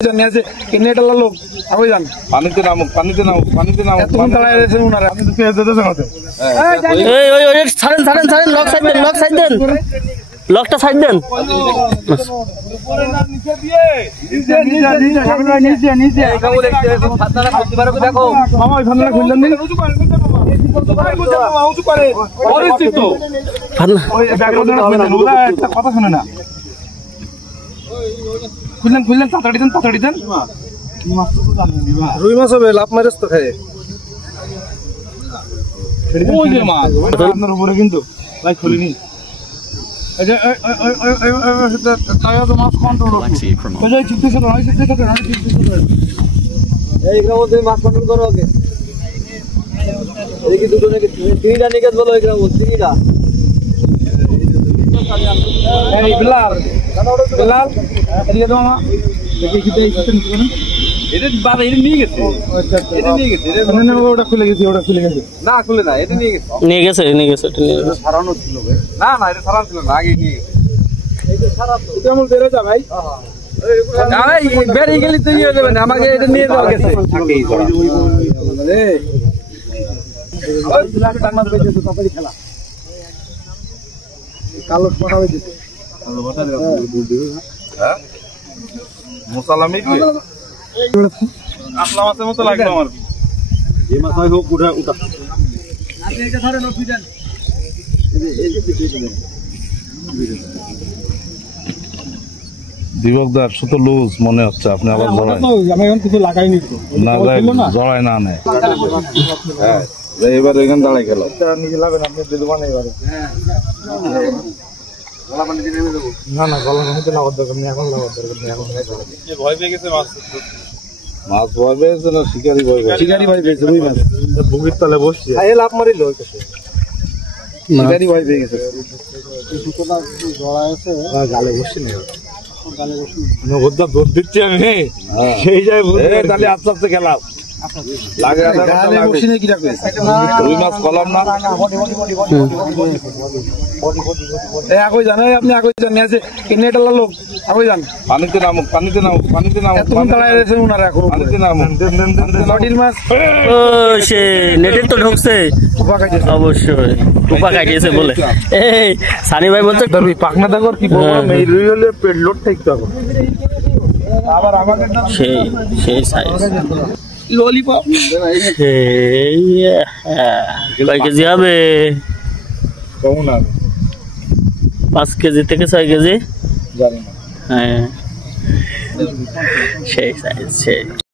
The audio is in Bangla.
লোক যান পানিতে নামো লকটা সাইড দেন কথা শুনে না খুললেন তাড়াতাড়ি দেন রুই মাছ হবে লাভ মাছ তো খায় আপনার উপরে কিন্তু ভাই খুলিনি মাছ কন্ট্রোল মাছ কন্ট্রোল করো ওকে দেখি দুটো নাকি তিনটা নিকাজ বলো তিনটা বিলাল এদিকে তো মামা ওটা খুলে গেছে না খুলে না এটা নিয়ে গেছে সারানো ছিল না এটা সারানো ছিল না আগে নিয়ে কেমন বেড়ে যা ভাই বেরিয়ে গেলি তুই যাবে না আমাকে এটা নিয়ে যাওয়া গেছে খেলা কালো পাটা হয়েছে মোসালামি আসলা মাছের মতো লাগলো আমার এই মাছ হয় হোক উঠা দিবকদার শুধু লুজ মনে হচ্ছে আপনি আবার জড়ায় আমি এখন কিছু লাগাইনি না জড়ায় না নেয় হ্যাঁ এবার এখানে দাঁড়াই গেল নিজে লাগবেন আপনি দেবেন এবারে না গলা মধ্যে লাগার দরকার নেই এখন লাগার দরকার নেই এখন ভয় পেয়ে গেছে মাছ ভয় পেয়েছে না শিকারি ভয় পেয়েছে রুই মাছ বুকের তলে বসছে লাভ মারিল ওই কাছে শিকারি ভয় পেয়ে গেছে গালে বসছে না দৌড় দিচ্ছি আমি সেই যায় তাহলে আস্তে আস্তে খেলাম লাগে রুই মাছ কলাম না আপনি লোক যান পানিতে নামো সে নেটের তো ঢুকছে অবশ্যই টুপা কাটিয়েছে বলে এই সানি ভাই বলছে পাখনা দেখো কি রুই হলে পেট লোড থাকতে হবে আবার আমাকে সেই সাইজ ললিপপ কয় কেজি হবে 5 কেজি থেকে 6 কেজি জানি না হ্যাঁ সেই সাইজ সেই